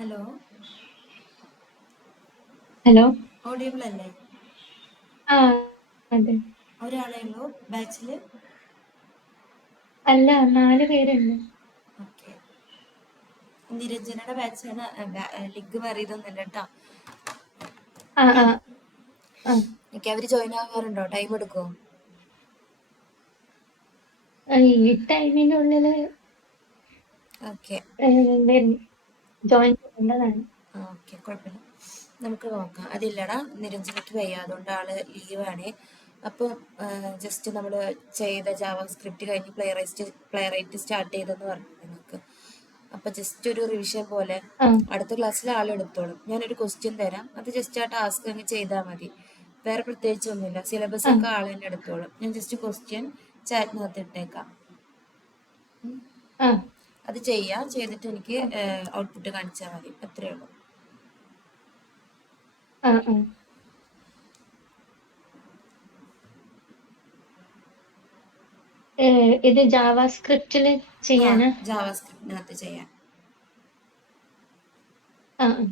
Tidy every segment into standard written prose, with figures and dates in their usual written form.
Hello, hello. Audible അല്ലേ? ആ, അതെ. ഒരാളേ ഉള്ളൂ ബാച്ചില്? അല്ല, 4 പേരുണ്ട്. ഓക്കെ. നിരഞ്ജനയുടെ ബാച്ചാണ്. ലിങ്ക് മാറിയതൊന്നുമില്ല കേട്ടോ. ആ, ആ, ആ. ഓക്കെ, അവര് ജോയിൻ ആവാറുണ്ടോ? ടൈം എടുക്കുമോ? ഈ ടൈമിനുള്ളില് ഓക്കെ. ജോയിൻ ചെയ്യേണ്ടതാണ്. ഓക്കെ, കുഴപ്പമില്ല. നമുക്ക് നോക്കാം. അതില്ലടാ, നിരഞ്ജനയ്ക്ക് വയ്യ, അതുകൊണ്ട് ആള് ലീവാണ്. അപ്പോൾ ജസ്റ്റ് നമ്മൾ ചെയ്ത ജാവ സ്ക്രിപ്റ്റ് കഴിഞ്ഞ് പ്ലേ റൈറ്റ് സ്റ്റാർട്ട് ചെയ്തെന്ന് പറഞ്ഞു നിങ്ങൾക്ക്. അപ്പോൾ ജസ്റ്റ് ഒരു റിവിഷൻ പോലെ ആ, അടുത്ത ക്ലാസ്സിൽ ആളെടുത്തോളും. ഞാനൊരു ക്വസ്റ്റ്യൻ തരാം, അത് ജസ്റ്റ് ആ ടാസ്ക് അങ്ങ് ചെയ്താൽ മതി. വേറെ പ്രത്യേകിച്ചൊന്നുമില്ല. സിലബസ് ആ, ഒക്കെ ആൾ തന്നെ എടുത്തോളും. ഞാൻ ജസ്റ്റ് ക്വസ്റ്റ്യൻ ചാറ്റിനകത്ത് ഇട്ടേക്കാം. ആ, അത് ചെയ്തിട്ട് എനിക്ക് ഔട്ട്പുട്ട് കാണിച്ചാൽ മതി. അത്രയേ ഉള്ളൂ. ആ, ആ. ഇത് ജാവാ സ്ക്രിപ്റ്റില് ആ, ചെയ്യാനാ? ജാവ സ്ക്രിപ്റ്റിനകത്ത് ചെയ്യാൻ. ആ, ആ.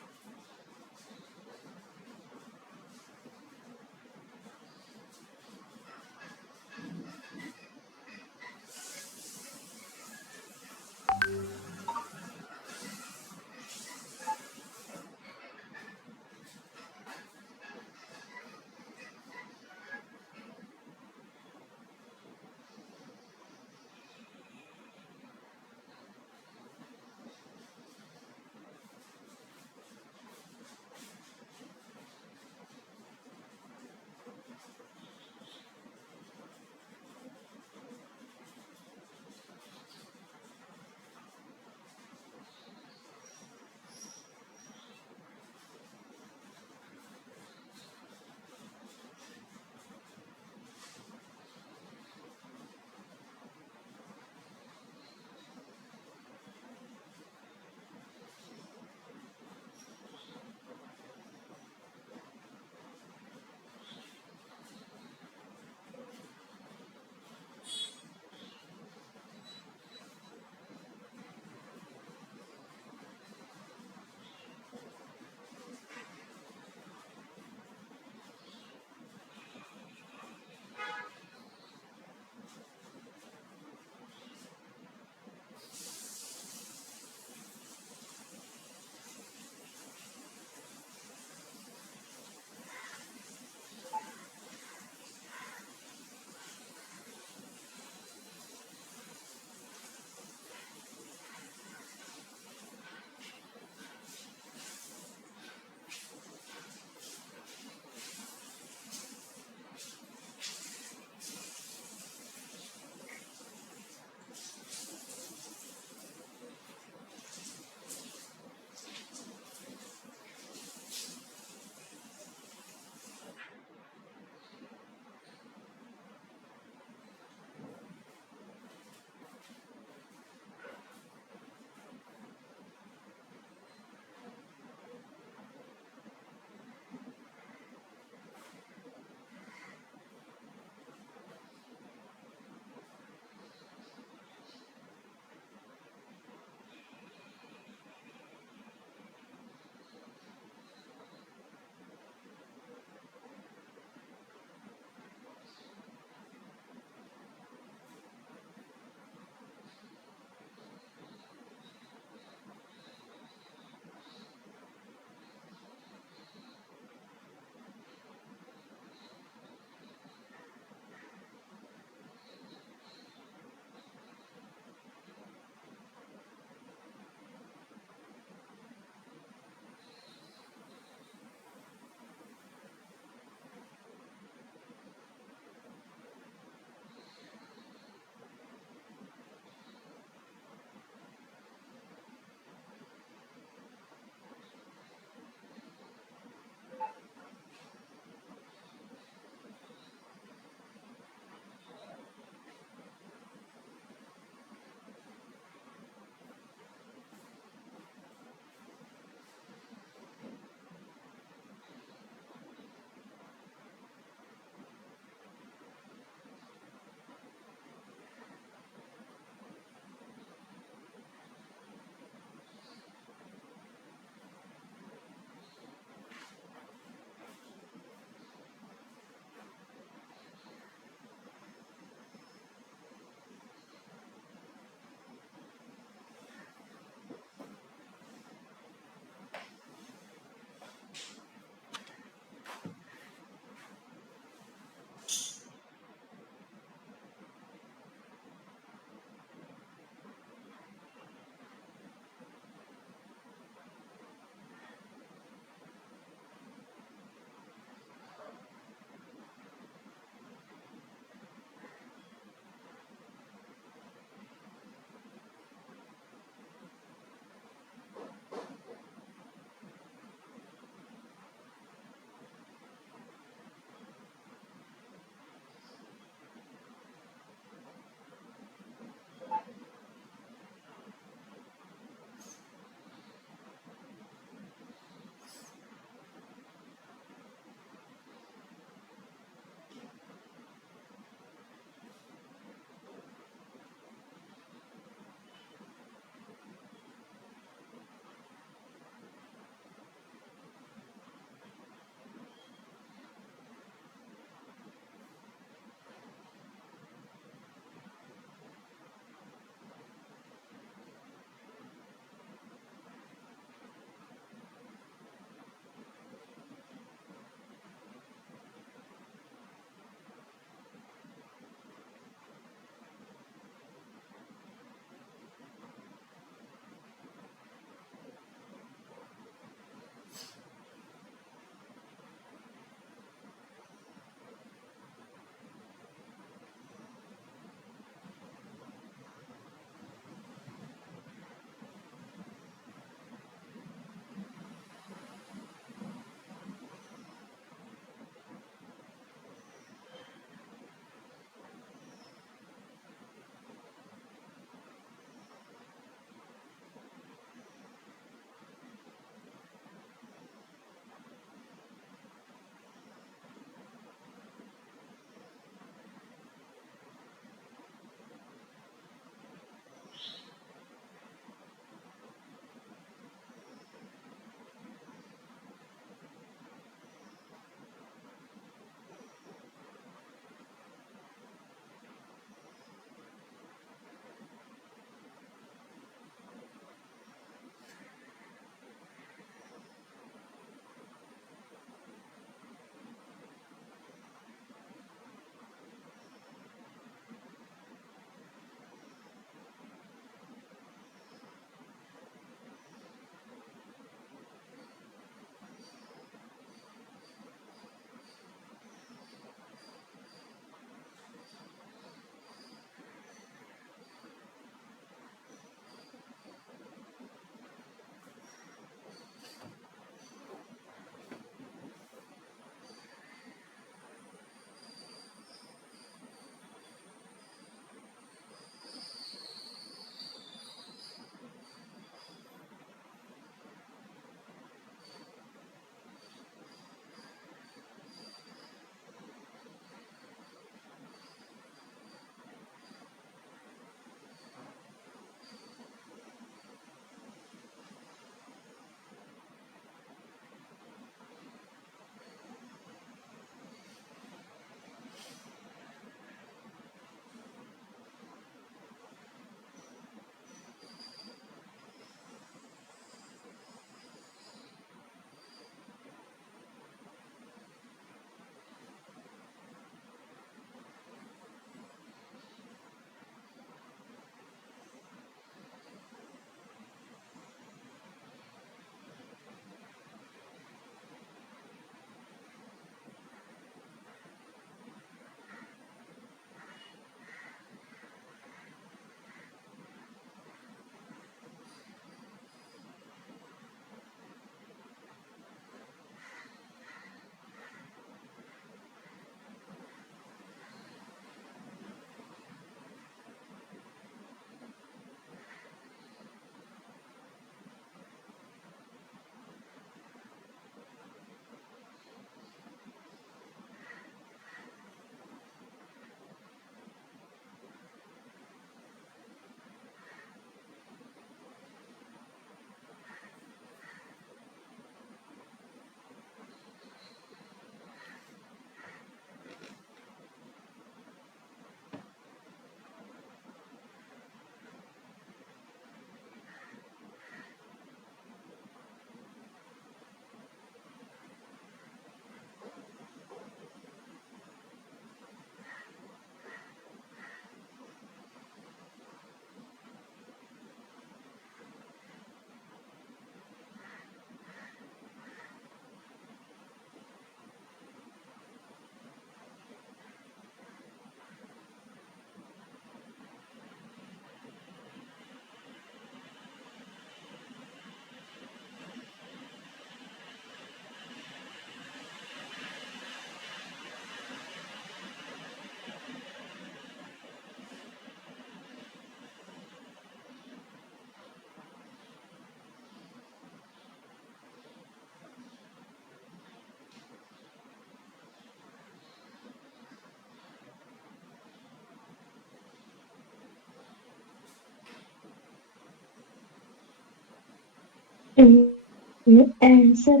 ആൻസർ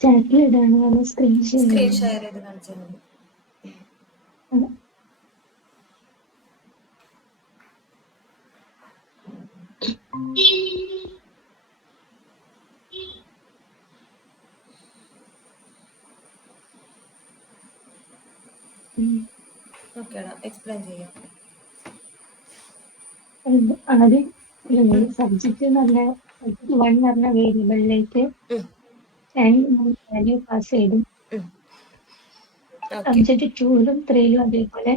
ചാറ്റിലിടാണ് അത് സ്ക്രീൻ സ്ക്രീൻ ഷെയർ ഷെയർ ചെയ്ത് കാണിച്ചാൽ മതി. ഓക്കേടാ, എക്സ്പ്ലെയിൻ ചെയ്യാം. ആദ്യം സബ്ജക്റ്റ് എന്ന് പറഞ്ഞ വൺ പറഞ്ഞ വേരിയബിളിലേക്ക് വാല്യൂ പാസ് ചെയ്തു. ഓക്കെ സബ്ജക്റ്റ് 2ലും 3ലും അതേപോലെ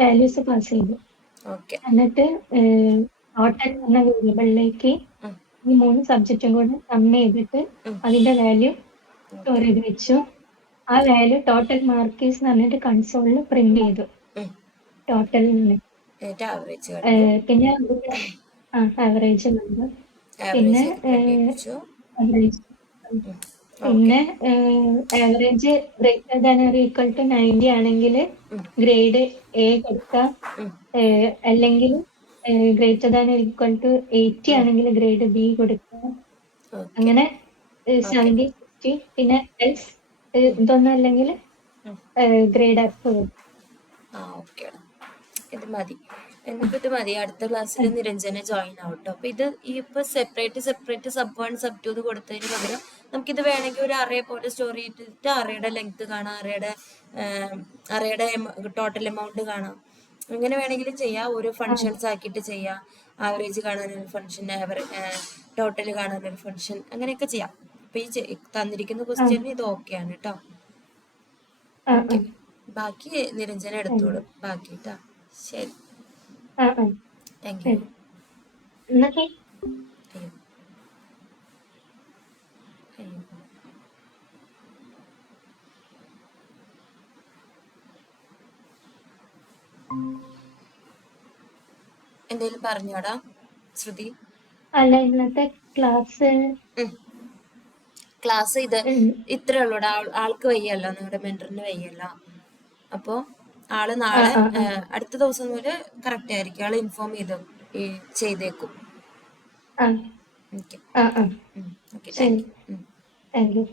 വാല്യൂസ് പാസ് ചെയ്തു. ഓക്കെ എന്നിട്ട് ടോട്ടൽ എന്ന വേരിയബിളിലേക്ക് ഈ 3 സബ്ജക്റ്റും കൂടെ സം ചെയ്തിട്ട് അതിന്റെ വാല്യൂ സ്റ്റോർ ചെയ്ത് വെച്ചു. ആ വാല്യൂ ടോട്ടൽ മാർക്കീസ് എന്ന് പറഞ്ഞിട്ട് കൺസോളിൽ പ്രിന്റ് ചെയ്തു ടോട്ടലിൽ നിന്ന്. എന്നിട്ട് ആവറേജ് കണ്ടു. പിന്നെ ആവറേജ് നമ്പർ, പിന്നെ ആവറേജ് പ്രിന്റ് ചെയ്യിപ്പിച്ചു. ആവറേജ്, പിന്നെ average greater than or equal to 90 ആണെങ്കിൽ ഗ്രേഡ് എ കൊടുക്കുക, അല്ലെങ്കിൽ greater than or equal to 80 ആണെങ്കിൽ ഗ്രേഡ് ബി കൊടുക്കുക. ഓക്കെ അങ്ങനെ 70, 60, പിന്നെ എൽസ് ഇതൊന്നും അല്ലെങ്കിൽ ഗ്രേഡ് എഫ് കൊടുക്കുക. ഓക്കെ, ഇത് മതി. എന്നിട്ട് ഇത് മതി. അടുത്ത ക്ലാസ്സിൽ നിരഞ്ജന ജോയിൻ ആവട്ടോ. അപ്പൊ ഇത് ഈ ഇപ്പൊ സെപ്പറേറ്റ് സബ് 1 സബ് 2 എന്ന് കൊടുത്തതിന് പകരം നമുക്കിത് വേണമെങ്കിൽ ഒരു അറേ പോലെ സ്റ്റോർ ചെയ്തിട്ട് അറേയുടെ ലെങ്ത് കാണാം, അറേയുടെ ടോട്ടൽ എമൗണ്ട് കാണാം. അങ്ങനെ വേണമെങ്കിലും ചെയ്യാം. ഓരോ ഫങ്ഷൻസ് ആക്കിയിട്ട് ചെയ്യാം. ആവറേജ് കാണാനൊരു ഫംഗ്ഷൻ, ടോട്ടൽ കാണാനൊരു ഫംഗ്ഷൻ, അങ്ങനെയൊക്കെ ചെയ്യാം. അപ്പൊ ഈ തന്നിരിക്കുന്ന ക്വസ്റ്റ്യന് ഇത് ഓക്കെയാണ് കേട്ടോ. ഓക്കെ, ബാക്കി നിരഞ്ജന എടുത്തോളും ബാക്കി കേട്ടോ. ശരി, താങ്ക് യു. എന്നൊക്കെ അയ്യോ അയ്യോ എന്തേലും പറഞ്ഞോടാ ശ്രുതി? അല്ല, ഇന്നത്തെ ക്ലാസ് ഇത് ഇത്രേ ഉള്ളൂടാ. ആൾക്ക് വയ്യല്ലോ, നിങ്ങളുടെ മെന്ററിന് വയ്യല്ലോ. അപ്പോൾ ആള് നാളെ അടുത്ത ദിവസം മുതൽ കറക്റ്റ് ആയിരിക്കും. ആള് ഇൻഫോം ചെയ്തേക്കും. ഓക്കെ, ശരി, താങ്ക് യു.